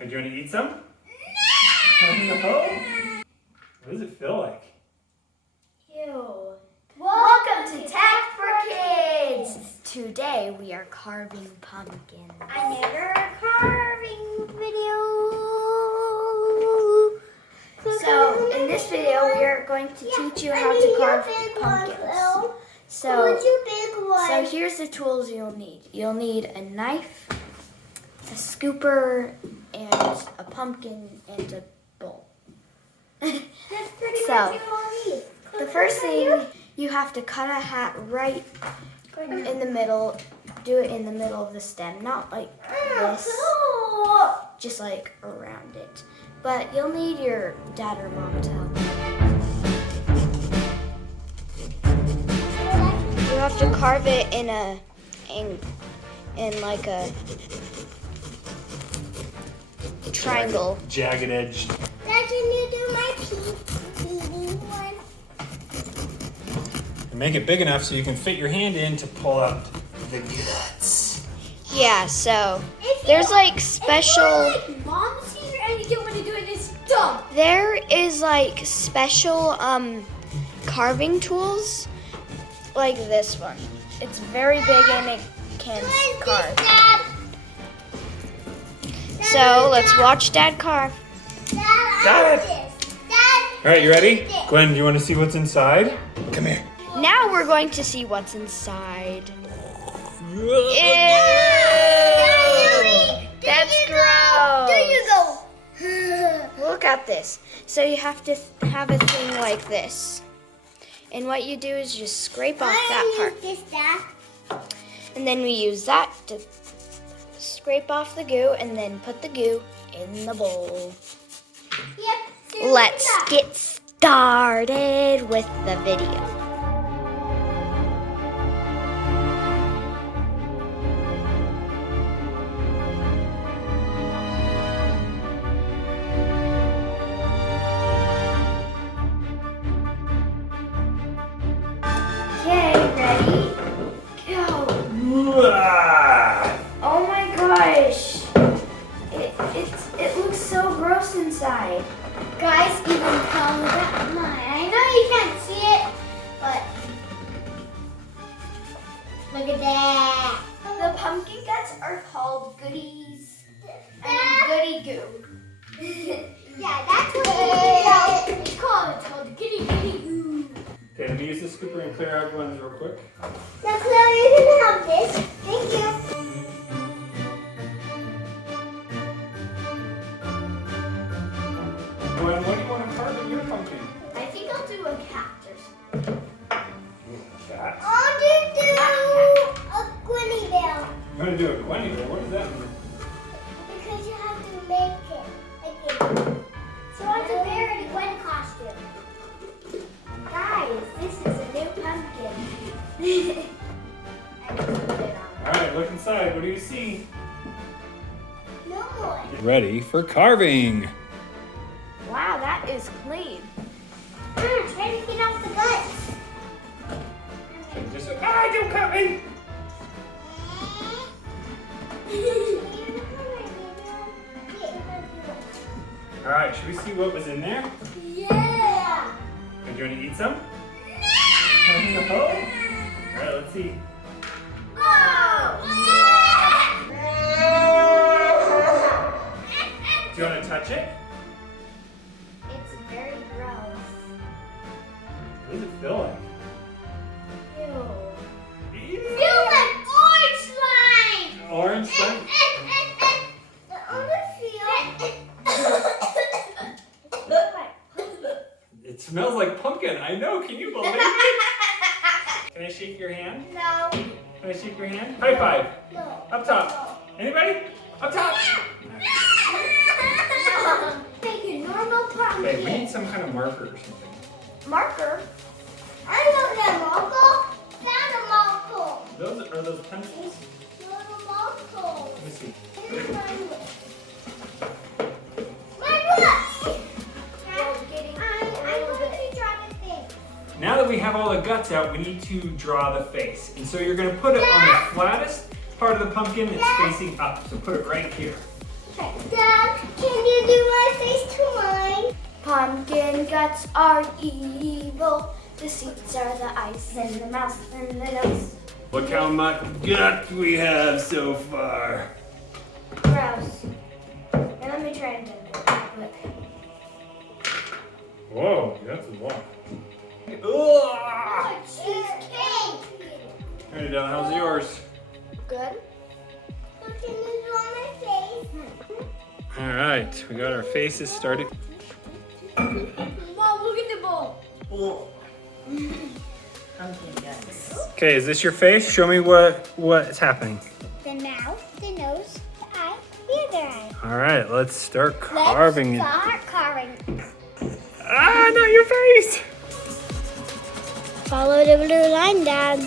Do you want to eat some? No. What does it feel like? Ew. Welcome to Tech for Kids! Today we are carving pumpkins. Another carving video. So in this video we are going to teach you how to carve pumpkins. So here's the tools you'll need. You'll need a knife, a scooper, and a pumpkin and a bowl. That's pretty So, much all I need. The first thing, you have to cut a hat right in the middle. Do it in the middle of the stem, not like this, just like around it. But you'll need your dad or mom to help you. You have to carve it in like a triangle. Jagged edged. Dad, can you do my peeing one? And make it big enough so you can fit your hand in to pull out the guts. Yeah, so there's like special. If you're like mom's here and you don't want to do it, it's dumb. There is like special carving tools like this one. It's very big and it can carve. Dad. So let's watch Dad carve. Dad, Got it. Dad. All right, you ready? Gwen, do you want to see what's inside? Come here. Now we're going to see what's inside. Ew! That's gross. There you go. Look at this. So you have to have a thing like this. And what you do is just scrape off that part. This, Dad. And then we use that to scrape off the goo and then put the goo in the bowl. Yep. Let's get started with the video. Okay, ready? Go. Oh my gosh. It looks so gross inside. Guys, even come that mine. I know you can't see it, but look at that. The pumpkin guts are called goodies. Goody goo. Yeah, that's what it's called. It's called goody goody goo. Okay, let me use the scooper and clear everyone's real quick. Now, Chloe, you can have this. Thank you. Gwen, what do you want to carve in your pumpkin? I think I'll do a cat or something. Cat. I'll do a Gwynny Bear You want to do a Gwenny bear? What does that mean? because you have to make it like it. So I have to wear a Gwen costume. Guys, this is a new pumpkin. I just put it on. All right, look inside. What do you see? No more. Ready for carving. Wow, that is clean. Try to get off the guts. Don't cut me! All right, should we see what was in there? Yeah. Do you want to eat some? No. All right, let's see. Do you want to touch it? It's very gross. What does it feel like? Ew. Feel like orange slime. Orange slime? It smells like pumpkin. I know. Can you believe it? Can I shake your hand? No. Can I shake your hand? High five. No. Up top. Anybody? Up top. Make a normal pumpkin. Okay, we need some kind of marker or something. Marker. I know that marker. Found a marker. Are those pencils? Not a marker. Let me see. Here's my book. My book. I'm going to draw the thing. Now that we have all the guts out, we need to draw the face. And so you're going to put it on the flattest part of the pumpkin that's facing up. So put it right here. Okay. Dad, Pumpkin guts are evil. The seeds are the ice and the mouth and the nose. Look how much guts we have so far. Gross. And let me try and do it real quick. Whoa, that's a lot. Cheesecake. Hey, Dylan, how's yours? Good. Look at this on my face. All right, we got our faces started. Mom, look at the bowl. Pumpkin guts. Okay, is this your face? Show me what's happening. The mouth, the nose, the eye, the other eye. All right, let's start carving it. Let's start carving. Ah, not your face. Follow the blue line, Dad.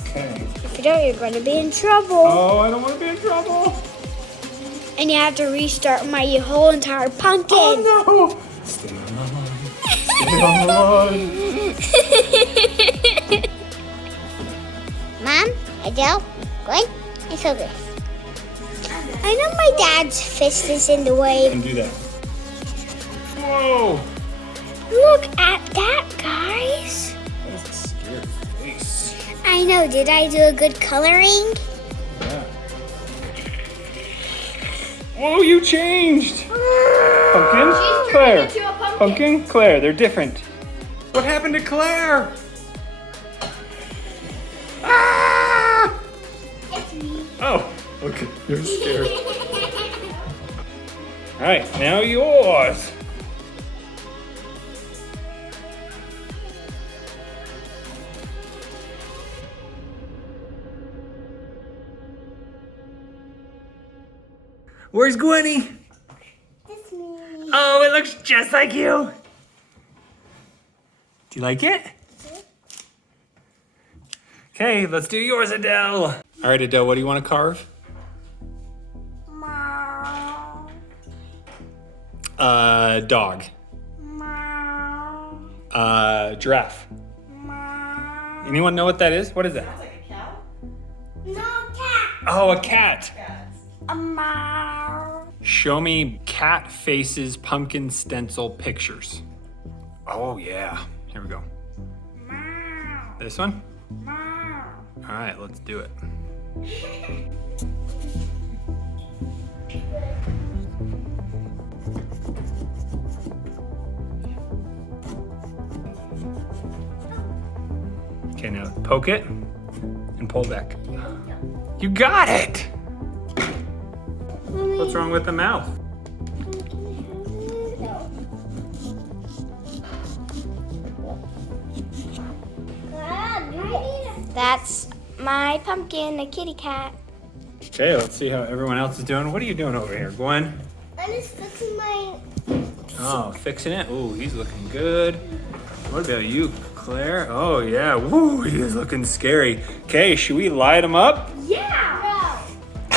Okay. If you don't, you're going to be in trouble. Oh, I don't want to be in trouble. And you have to restart my whole entire pumpkin. Oh no! Stay on the line. Stay on the line. Mom, Adele, Gwen, and Focus. I know my dad's fist is in the You way. can do that. Whoa! Look at that, guys. That is a scary face. I know, did I do a good coloring? Yeah. Whoa, you changed! Pumpkin? Claire. Pumpkin? Claire, they're different. What happened to Claire? Ah! It's me. Oh, okay. You're scared. All right, now yours. Where's Gwenny? It's me. Oh, it looks just like you. Do you like it? Okay, let's do yours, Adele. All right, Adele, what do you want to carve? Mom. Dog. Mom. Giraffe. Mom. Anyone know what that is? What is that? Sounds like a cow. No cat. Oh, a cat. Cats. A mouse. Show me cat faces pumpkin stencil pictures. Oh, yeah. Here we go. Mouse. This one? Mouse. All right, let's do it. Okay, now poke it and pull back. You got it! What's wrong with the mouth? That's my pumpkin, a kitty cat. Okay, let's see how everyone else is doing. What are you doing over here, Gwen? I'm just fixing my. Oh, fixing it? Ooh, he's looking good. What about you, Claire? Oh, yeah. Woo, he is looking scary. Okay, should we light him up? Yeah. No.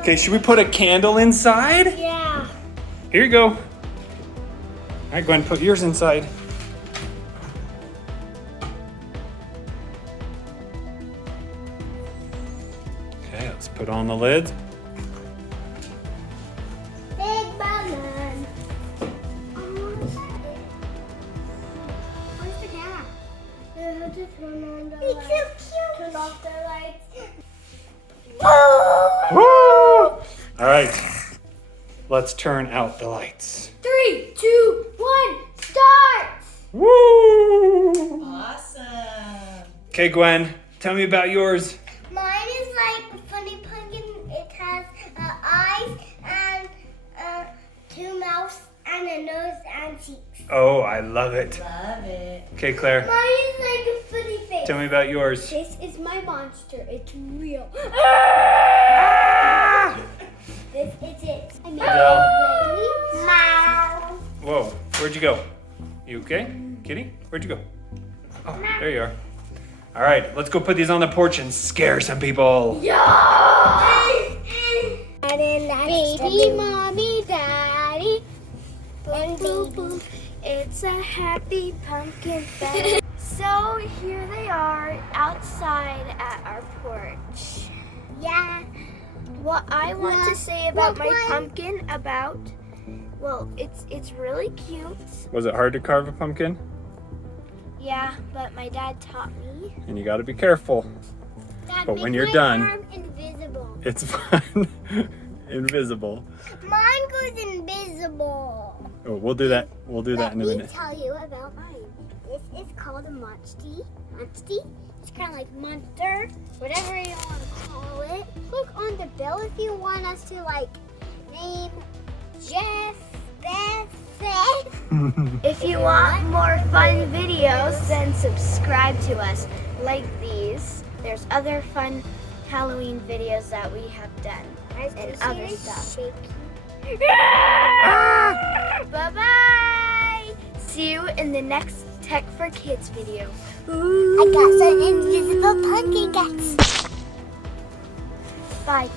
Okay, should we put a candle inside? Yeah. Here you go. All right, Gwen, put yours inside. Okay, let's put on the lid. Big balloon. Where's the camera? I have to turn on the lights. It's so cute. Turn off the lights. Woo! All right, let's turn out the lights. 3, 2, 1, start! Woo! Awesome. Okay, Gwen, tell me about yours. Mine is like a funny pumpkin. It has eyes and 2 mouths and a nose and cheeks. Oh, I love it. Love it. Okay, Claire, Mine is like a funny face. tell me about yours. This is my monster. It's real. Ah! This is it. I made Adele. it. Meow. Whoa, where'd you go? You okay? Kitty, where'd you go? Oh, there you are. All right, let's go put these on the porch and scare some people. Baby, mommy, daddy, and baby. It's a happy pumpkin fest. So here they are outside at our porch. Yeah. What I want to say about my What? pumpkin Well, it's really cute. Was it hard to carve a pumpkin? Yeah, but my dad taught me. And you got to be careful. Dad, But make when you're my done- arm invisible. It's fun. Invisible. Mine goes invisible. Oh, we'll do that. We'll do that in a Let me minute. tell you about mine. This is called a monster. Monster. It's kind of like monster, whatever you want to call it. Click on the bell if you want us to like name Jeff, Beth, Seth. If you want more fun videos, then subscribe to us. Like these. There's other fun Halloween videos that we have done and other stuff. Bye-bye. See you in the next Tech for Kids video. I got some invisible pumpkin guts. Bye.